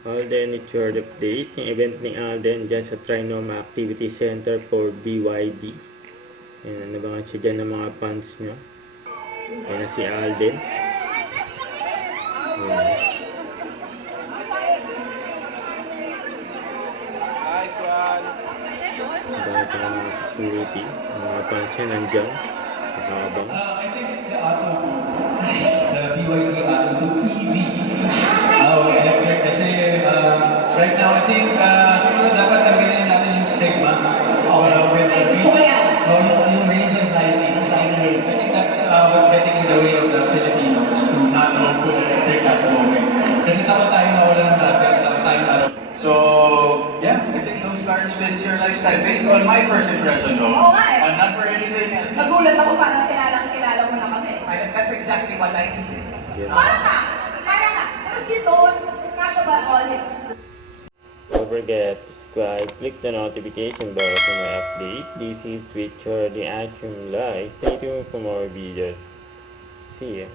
Alden Richard update. Yung event ni Alden dyan sa Trinoma Activity Center for BYD. Ayan, nabangan siya dyan ng mga fans nyo. Ayan na si Alden. Ayan. Nabangan pa ng mga security. Ang mga fans niya nandyan. Nakabang. I think it's the the BYD Auto 2 EV. Electric kasi right now I think siguro dapat tanggalin natin yung stigma with yung range anxiety. I think that's what's getting in the way of the Filipinos to not go for electric at the moment. Kasi takot tayo mawala ng natin, takot tayo talo. So, yeah, I think those cars fits your lifestyle based on my first impression though. Oo nga eh. Not for anything else. Nagulat ako parang kilala mo na kami. That's exactly what I did. Yeah. Kaya nga. Pero si Tones, kasya ba all his... Don't forget to subscribe, click the notification bell for my update. This is Richard the Action Live. Stay tuned for more videos. See ya.